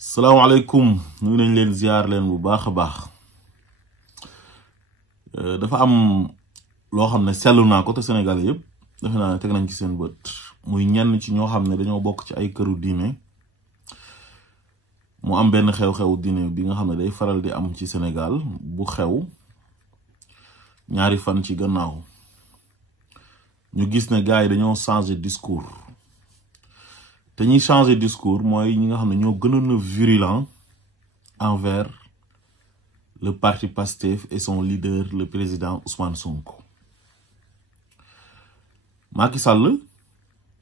salaamaaleykum ñu nañ leen ziar leen bu baax a baax dafa am loo xam ne seetlu naa ko te Sénégal yëpp defe naa ne teg nañ ci seen bët muy ñenn ci ñoo xam ne dañoo bokk ci ay këru diine mu am benn xew-xewu diine bi nga xam ne day faral di am ci Sénégal bu xew ñaari fan ci gannaaw ñu gis ne gars yi dañoo changer discours te ñuy changer discours mooy ñi nga xam ne ñoo gënoon a virulent envers le parti Pastef et son leader le président Ousmane Sonko. Macky Sall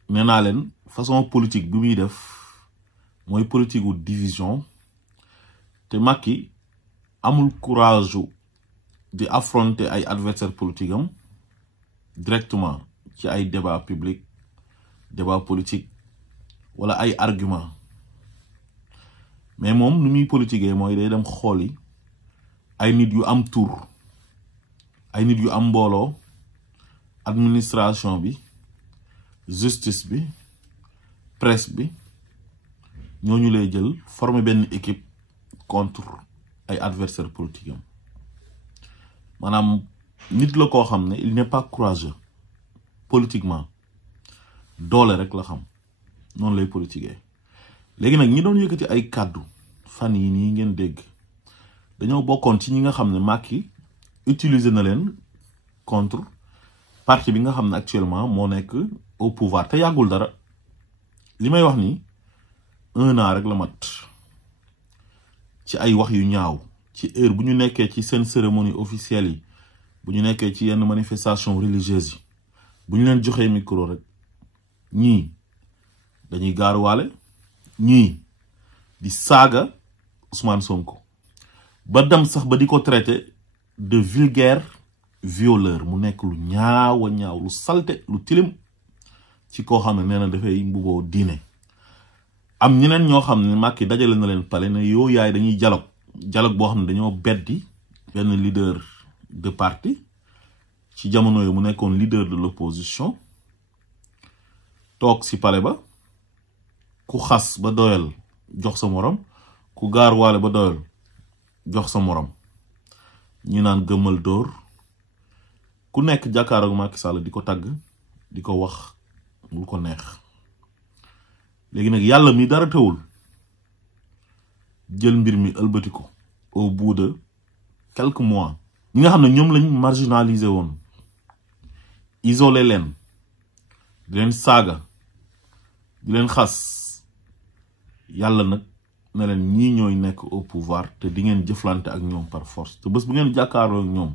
nee naa leen façon politique bi muy def mooy politique gu division te Macky amul courage di affronter ay adversaires politiques am directement ci ay débat public débat politique wala ay argument mais moom nu muy politiquer mooy day dem xooli ay nit yu am tour ay nit yu am mbooloo administration bi justice bi presse bi ñooñu lay jël former benn équipe contre ay adversaires politiques am maanaam nit la koo xam ne il n'est pas courageux politiquement doole rek la xam noonu lay politiquer léegi nag ñi doon yëkkati ay kàddu fan yi nii ngeen dégg dañoo bokkoon ci ñi nga xam ne Macky utiliser na leen contre parti bi nga xam ne actuellement moo nekk au pouvoir te yàggul dara li may wax ni 1 an rek la mat ci ay wax yu ñaaw ci heure bu ñu nekkee ci seen cérémonie officielle yi bu ñu nekkee ci yenn manifestation religieuse yi bu ñu leen joxee micro rek ñii dañuy gaaruwaale ñii di saaga Ousmane Sonko ba dem sax ba di ko traité de vulgaire violeur mu nekk lu ñaaw a ñaaw lu salte lu tilim ci koo xam ne nee na dafay mbuboo diine am ñeneen ñoo xam ne Macky dajale na leen pale ne yow yaay dañuy dialogue boo xam ne dañoo beddi benn leader de parti ci jamono yi mu nekkoon leader de l'opposition toog si pale ba ku xas ba doyal jox sa morom ku gaarwaale ba doyal jox sa morom ñu naan gëmmal dóor ku nekk jàkkaarloog Macky Sall di ko tagg di ko wax lu ko neex léegi nag yàlla mi dara tawul jël mbir mi ëlbati ko au bout de quelques mois ñi nga xam ne ñoom lañ marginalisé woon isolé leen di leen saaga di leen xas yàlla nag ne leen ñii ñooy nekk au pouvoir te di ngeen jëflante ak ñoom par force te bés bu ngeen jàkkaarloo ak ñoom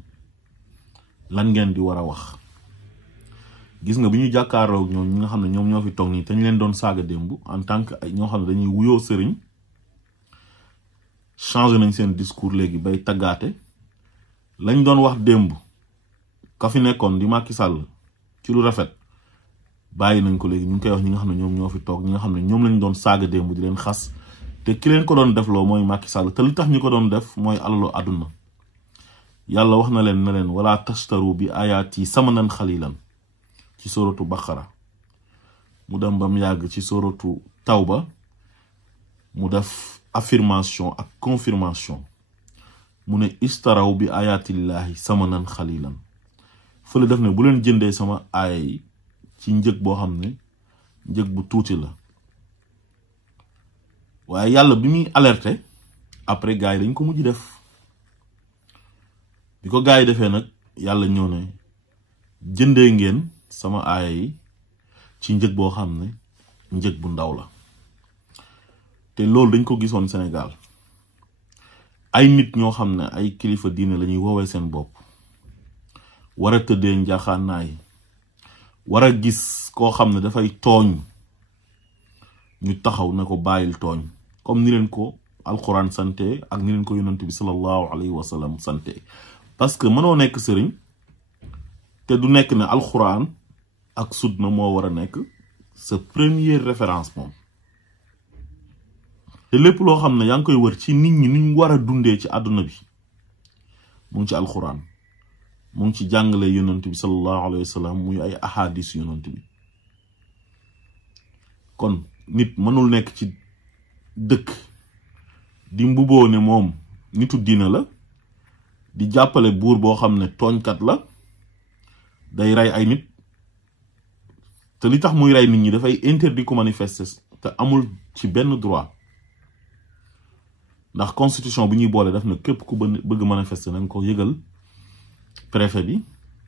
lan ngeen di war a wax gis nga bi ñu jàkkaarloo ak ñoom ñi nga xam ne ñoom ñoo fi toog nii te ñu leen doon saaga démb en tant que ay ñoo xam ne dañuy wuyoo sëriñ changé nañ seen discours léegi bay taggaate lañ doon wax démb ka fi nekkoon di Macky Sall ci lu rafet bàyyi nañ ko léegi ñu ngi koy wax ñi nga xam ne ñoom ñoo fi toog ñi nga xam ne ñoom lañ doon saaga démb di leen xas te ki leen ko doon def loo mooy Macky Sall te li tax ñi ko doon def mooy alalu àdduna yàlla wax na leen ne leen wala tashtaru bi ayaati samanan xalilan ci sóoratu Baqara mu dem ba mu yàgg ci sóoratu Tawba mu def affirmation ak confirmation mu ne istaraw bi ayaatillahi samanan xalilan fële def ne bu leen jëndee sama aaya yi ci njëg boo xam ne njëg bu tuuti la waaye yàlla bi muy alerté après gars yi dañ ko mujj def bi ko gars yi defee nag yàlla ñëw ne jëndee ngeen sama aaya yi ci njëg boo xam ne njëg bu ndaw la te loolu dañ ko gisoon Sénégal ay nit ñoo xam ne ay kilifa diine la ñuy woowee seen bopp war a tëddee njaaxaanaay war a gis koo xam ne dafay tooñ ñu taxaw na ko bàyyil tooñ comme ni leen ko alquran santé ak ni leen ko yonent bi sallallahu alayhi wa sallam santé parce que mënoo nekk sëriñ te du nekk ne alquran ak sunna moo war a nekk sa première référence moom te lépp loo xam ne yaa ngi koy wër ci nit ñi nuñ war a dundee ci àdduna bi mu ngi ci alquran mu ngi ci jàngale yonent bi sallallahu alayhi wa sallam muy ay ahadis yonent bi kon nit mënul nekk ci dëkk di mbuboo ne moom nitu diina la di jàppale buur boo xam ne tooñkat la day rey ay nit te li tax muy rey nit ñi dafay interdit ko manifester te amul ci benn droit ndax constitution bu ñuy boole daf na képp ku bëgg manifester nañ ko yëgal préfet bi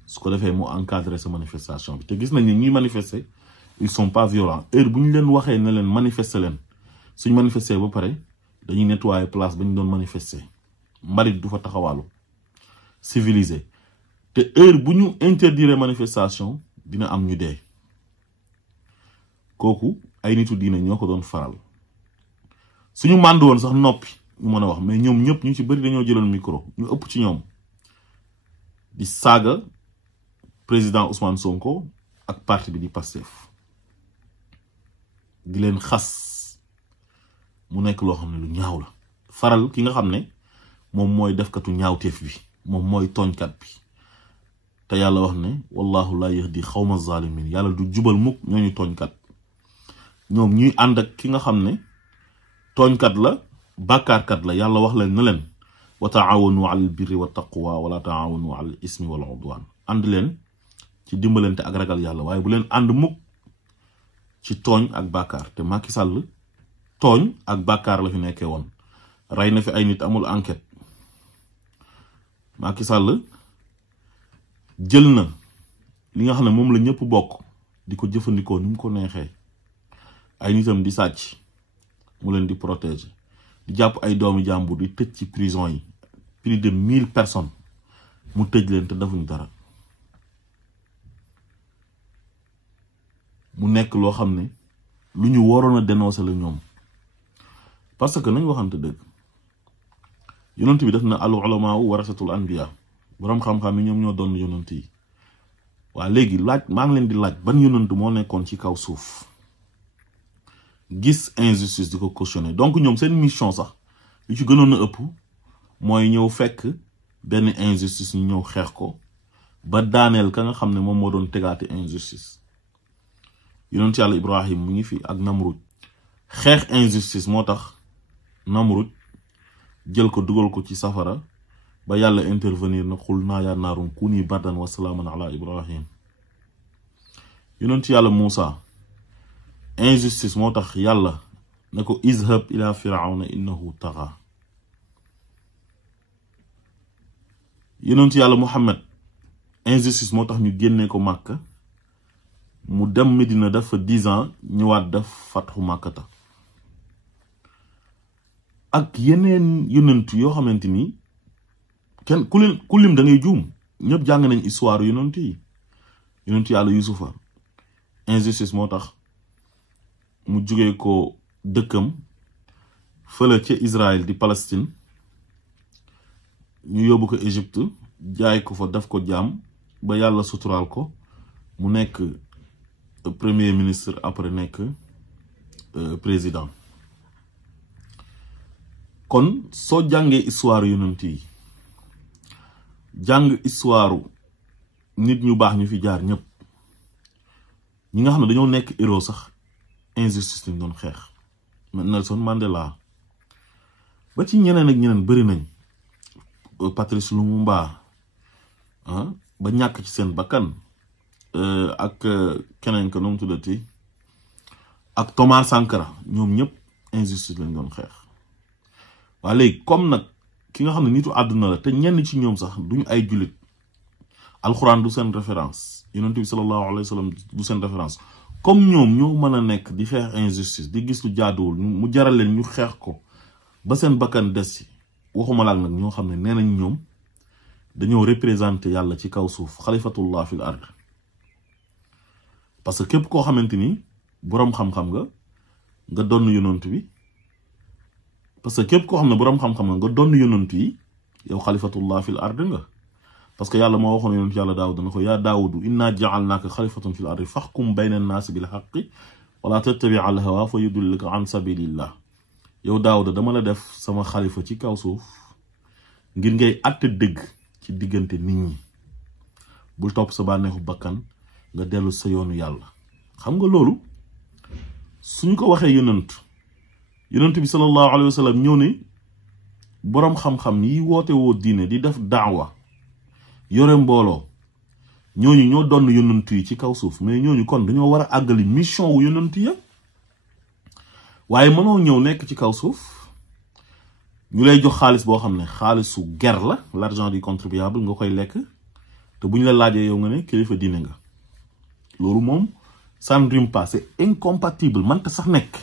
su ko defee mu encadrer sa manifestation bi te gis nañ ne ñuy manifester ils sont pas violents heure bu ñu leen waxee ne leen manifester leen suñ manifester ba pare dañuy nettoyer place ba ñu doon manifester mbalit du fa taxawaalu civilisé te heure bu ñu interdire manifestation dina am ñu dee kooku ay nitu diine ñoo ko doon faral suñu màndu woon sax noppi ñu mën a wax mais ñoom ñëpp ñu ci bëri dañoo jëloon micro ñu ëpp ci ñoom di saaga président Ousmane Sonko ak parti bi di Pastef di leen xas mu nekk loo xam ne lu ñaaw la faral ki nga xam ne moom mooy defkatu ñaawteef bi moom mooy tooñkat bi te yàlla wax ne wallahu la yahdi xawma zalimin yàlla du jubal mukk ñooñu tooñkat ñoom ñuy ànd ak ki nga xam ne tooñkat la bàkkaarkat la yàlla wax leen na leen wa taawanu alal birri wa taqwa wala taawanu alal ismi wal udwan ànd leen ci dimbalante ak ragal yàlla waaye bu leen ànd mukk ci tooñ ak bàkkaar te Macky Sall tooñ ak bàkkaar la fi nekkee woon rey na fi ay nit amul enquête Macky Sall jël na li nga xam ne moom la ñëpp bokk di ko jëfandikoo ni mu ko neexee ay nitam di sàcc mu leen di protéger di jàpp ay doomi jàmbur di tëj ci prison yi plus de 1000 personnes mu tëj leen te defuñ dara mu nekk loo xam ne lu ñu waroon a dénoncer la ñoom parce que nañ waxante dëgg yonent bi def na al ulama warasatul anbiya borom xam-xam yi ñoom ñoo doon yonent yi waa léegi laaj maa ngi leen di laaj ban yonent moo nekkoon ci kaw suuf gis injustice di ko cautionner donc ñoom seen mission sax li ci gënoon a ëpp mooy ñëw fekk benn injustice ñu ñëw xeex ko ba daaneel ka nga xam ne moom moo doon tegaati injustice yonent yàlla Ibrahim mu ngi fi ak Namrud xeex injustice moo tax Namrud jël ko dugal ko ci safara ba yàlla intervenir na xul naa yaa naarun kuni bardan wa salaaman ala Ibrahim yonent yàlla Muusa injustice moo tax yàlla ne ko izhab ila firawna innahu taxa yonent yàlla Muhammad injustice moo tax ñu génnee ko Màkka mu dem Medina def fa 10 ans ñëwaat def fatxu Màkkata ak yeneen yonent yoo xamante ni kenn ku lim da ngay juum ñëpp jàng nañ histoire yonent yi yonent yàlla Yusufa injustice moo tax mu jugee ko dëkkam fële ca Israël di Palestine ñu yóbbu ko Égypte jaay ko fa def ko jaam ba yàlla suturaal ko mu nekk premier ministre après nekk président kon soo jàngee histoire yonent yi jàng histoire nit ñu baax ñu fi jaar ñëpp ñi nga xam ne dañoo nekk héros sax injustice lañ doon xeex Nelson Mandela ba ci ñeneen ak ñeneen bëri nañ Patrice Lumumba ba ñàkk ci seen bakkan ak keneen ko nu mu tuddati ak Thomas Sankara ñoom ñëpp injustice lañ doon xeex waaye léegi comme nag ki nga xam ne nitu àdduna la te ñenn ci ñoom sax duñu ay jullit alxuraan du seen référence yonent bi sallallahu alayhi wa sallam du seen référence comme ñoom ñoo mën a nekk di xeex injustice di gis lu jaaduwul mu jaral leen ñu xeex ko ba seen bakkan des ci waxuma laak nag ñoo xam ne nee nañ ñoom dañoo représenter yàlla ci kaw suuf xalifatullah fil ard parce que képp koo xamante ni boroom xam-xam nga donn yonent bi parce que képp koo xam ne boroom xam-xam nga donn yonent yi yow xalifatullah fil ard nga parce que yàlla moo waxoon yonent yàlla daawud na ko yaa daawudu inna ja'alnaaka xalifatan fil ardi faxkum bayna annaasi bil haqqi wala tattabi al hawa fa yudillaka an sabilillah yow daawuda dama la def sama xalifa ci kaw suuf ngir ngay àtte dëgg ci diggante nit ñi bul topp sa bànneexu bakkan nga dellu sa yoonu yàlla xam nga loolu suñu ko waxee yonent bi sallallahu alayhi wa sallam ñëw ne boroom xam-xam yi woote woo diine di def daawa yore mbooloo ñooñu ñoo doon yonent yi ci kaw suuf mais ñooñu kon dañoo war a àggali mission wu yonent ya waaye mënoo ñëw nekk ci kaw suuf ñu lay jox xaalis boo xam ne xaalisu ger la l'argent du contribuable nga koy lekk te bu ñu la laajee yow nga ne kilifa diine nga loolu moom ça ne rime pas, c'est incompatible mënta sax nekk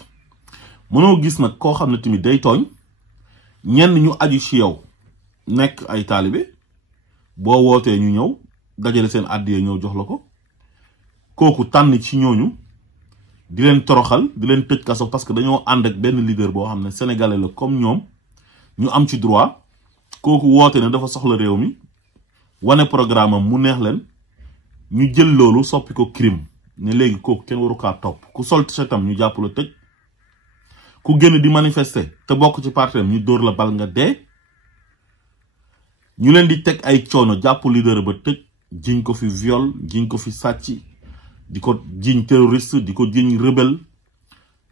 mënoo gis nag koo xam ne tamit day tooñ ñenn ñu aju ci yow nekk ay taalibe boo wootee ñu ñëw dajale seen àddiya ñëw jox la ko kooku tànn ci ñooñu di leen toroxal di leen tëj kaso parce que dañoo ànd ak benn leader boo xam ne sénégalais la comme ñoom ñu am ci droit kooku woote ne dafa soxla réew mi wane programme am mu neex leen ñu jël loolu soppi ko crime ne léegi kooku kenn waru kaa topp ku sol t-shirtam ñu jàpp la tëj ku génn di manifester te bokk ci partem ñu dóor la bal nga dee ñu leen di teg ay coono jàpp leader ba tëj jiñ ko fi viol jiñ ko fi sàcc di ko jiñ terroriste di ko jiñ rebelle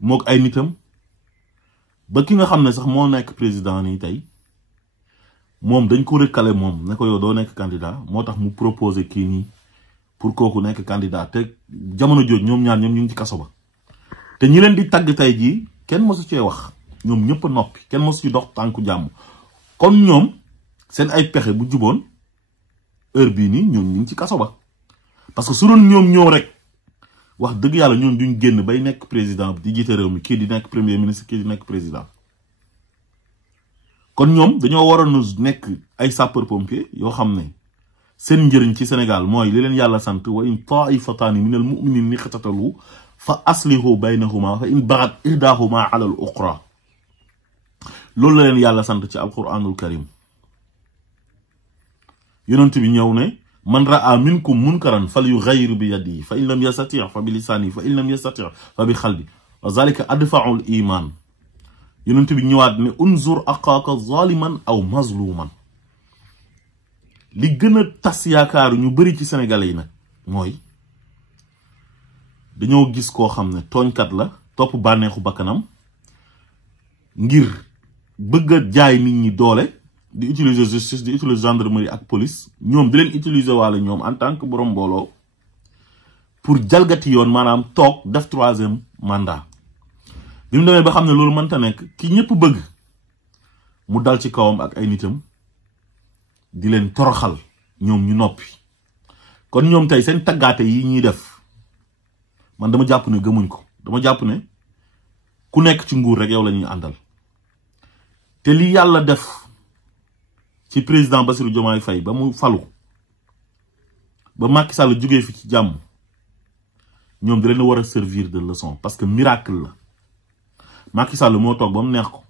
mook ay nitam ba ki nga xam ne sax moo nekk président nii tey moom dañ ko recalé moom ne ko yow doo nekk candidat moo tax mu proposé kii nii pour kooku nekk candidat te jamono jooj ñoom ñaar ñoom ñu ngi ci kaso ba te ñi leen di tagg tey jii kenn mosu cee wax ñoom ñëpp a noppi kenn mosu ci dox tànku jàmm kon ñoom seen ay pexe bu juboon heure bii nii ñoom ñu ngi ci kaso ba parce que su doon ñoom ñoo rek wax dëgg yàlla ñoom duñ génn bay nekk président di jiite réew mi kii di nekk premier ministre kii di nekk président kon ñoom dañoo waroon a nekk ay sapeur pompier yoo xam ne seen njëriñ ci Sénégal mooy li leen yàlla sant wa in taifataani minal mu'minin iqtatalu fa aslihu baynahuma fa in bagat ihdahuma ala al ukhra loolu la leen yàlla sant ci alquranul karim yonent bi ñëw ne man raa minkum munkaran falyughayyir bi yadihi fa in lam yastati' fa bi lisanihi fa in lam yastati' fa bi qalbi wa zalika adfa'ul iman yonent bi ñëwaat ne unzur aqaaka zaliman aw mazluman li gën a tas yaakaaru ñu bari ci sénégalais yi nag mooy dañoo gis koo xam ne tooñkat la topp bànneexu bakkanam ngir bëgg a jaay nit ñi doole di utiliser justice di utiliser gendarmerie ak police ñoom di leen utiliser wala ñoom en tant que borom mbooloo pour jalgati yoon maanaam toog def 3e mandat bi mu demee ba xam ne loolu mënta nekk ki ñëpp bëgg mu dal ci kawam ak ay nitam di leen toroxal ñoom ñu noppi kon ñoom tey seen taggaate yi ñuy def man dama jàpp ne gëmuñ ko dama jàpp ne ku nekk ci nguur rek yow la ñuy àndal te li yàlla def ci président Bassirou Diomaye Faye ba mu falu ba Macky Sall jógee fi ci jàmm ñoom di leen war a servir de leçon parce que miracle la Macky Sall moo toog ba mu neex ko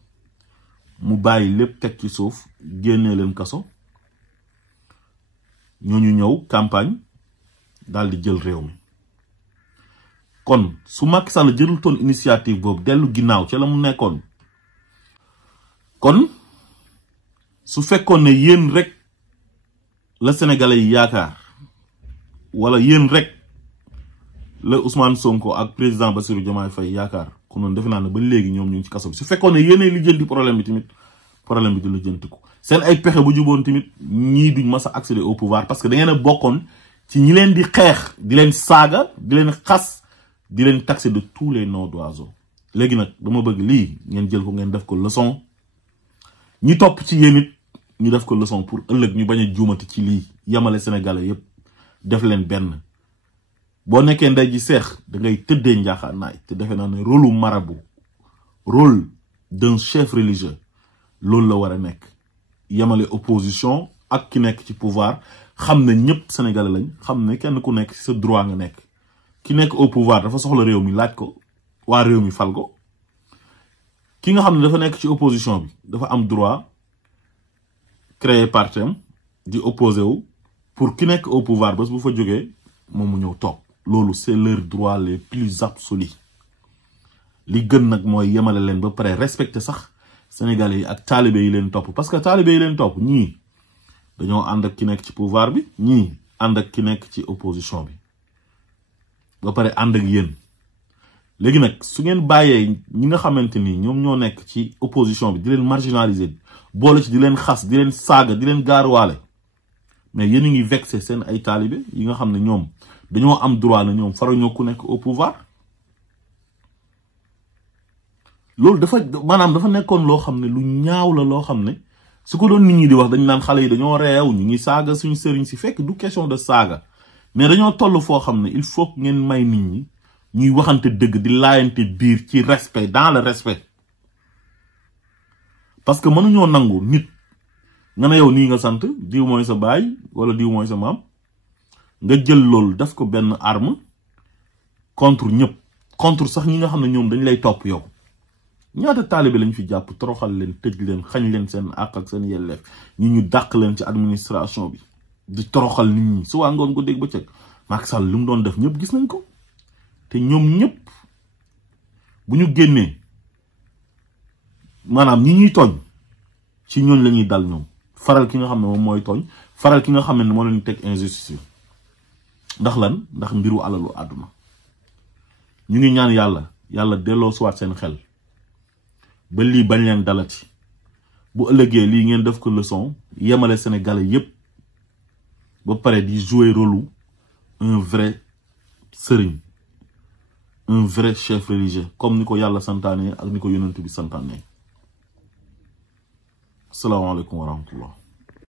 mu bàyyi lépp teg ci suuf génnee leen kaso ñooñu ñëw campagne daal di jël réew mi kon su Macky Sall jëlul toon initiative boobu dellu ginnaaw ca la mu nekkoon kon su fekkoon ne yéen rek la sénégalais yi yaakaar wala yéen rek la Ousmane Sonko ak président Bassirou Diomaye Faye yaakaar kon noonu defe naa ne ba léegi ñoom ñu ngi ci kaso bi su fekkoon ne yéenay li jënti problème bi tamit problème bi du la jënti ko seen ay pexe bu juboon tamit ñii duñ mas a accéder au pouvoir parce que da ngeen a bokkoon ci ñi leen di xeex di leen saaga di leen xas di leen taxer de tous les noms d'oiseaux léegi nag dama bëgg lii ngeen jël ko ngeen def ko leçon ñi topp ci yéen it ñu def ko leçon pour ëllëg ñu bañ a juumati ci lii yamale sénégalais yépp def leen benn boo nekkee ndey ji seex da ngay tëddee njaaxaanaay te defe naa ne rôle marabout rôle d'un chef religieux loolu la war a nekk yamale opposition ak ki nekk ci pouvoir xam ne ñëpp sénégalais lañ xam ne kenn ku nekk ci sa droit nga nekk ki nekk au pouvoir dafa soxla réew mi laaj ko waa réew mi fal ko ki nga xam ne dafa nekk ci opposition bi dafa am droit créer partem di opposé wu pour ki nekk au pouvoir bés bu fa jógee moom mu ñëw toog loolu c'est leur droit les plus absolus li gën nag mooy yemale leen ba pare respecter sax sénégalais yi ak talibé yi leen topp parce que talibé yi leen topp ñii dañoo ànd ak ki nekk ci pouvoir bi ñii ànd ak ki nekk ci opposition bi ba pare ànd ak yéen léegi nag su ngeen bàyyee ñi nga xamante ni ñoom ñoo nekk ci opposition bi di leen marginaliser boole ci di leen xas di leen saaga di leen gaaruwaale mais yéen a ngi vexé seen ay taalibe yi nga xam ne ñoom dañoo am droit na ñoom farañoo ku nekk au pouvoir. loolu dafa maanaam dafa nekkoon loo xam ne lu ñaaw la loo xam ne su ko doon nit ñi di wax dañ naan xale yi dañoo reew ñu ngi saaga suñu sëriñ si fekk du question de saaga mais dañoo toll foo xam ne il faut que ngeen may nit ñi ñuy waxante dëgg di laayante biir ci respect dans le respect parce que mënuñoo nangu nit nga ne yow nii nga sant diw mooy sa baay wala diw mooy sa maam nga jël loolu def ko benn arme contre ñëpp contre sax ñi nga xam ne ñoom dañ lay topp yow. ñaata taalibe lañ fi jàpp toroxal leen tëj leen xañ leen seen àq ak seen yelleef ñu dàq leen ci administration bi di toroxal nit ñi su waa ngoon ko dégg ba cëg Macky Sall li mu doon def ñëpp gis nañ ko te ñoom ñëpp bu ñu génnee maanaam ñi ñuy tooñ ci ñooñ la ñuy dal ñoom faral ki nga xam ne moom mooy tooñ faral ki nga xam ne moo leen teg injustice ndax lan ndax mbiru alalu àdduna ñu ngi ñaan yàlla delloo suwaat seen xel ba lii bañ leen dalati bu ëllëgee lii ngeen def ko leçon yemale Sénégalais yépp ba pare di jouer rôle un vrai sëriñ un vrai chef religieux comme ni ko yàlla santaane ak ni ko yonent bi santaane. Asalaamaaleykum wa rahmatullah.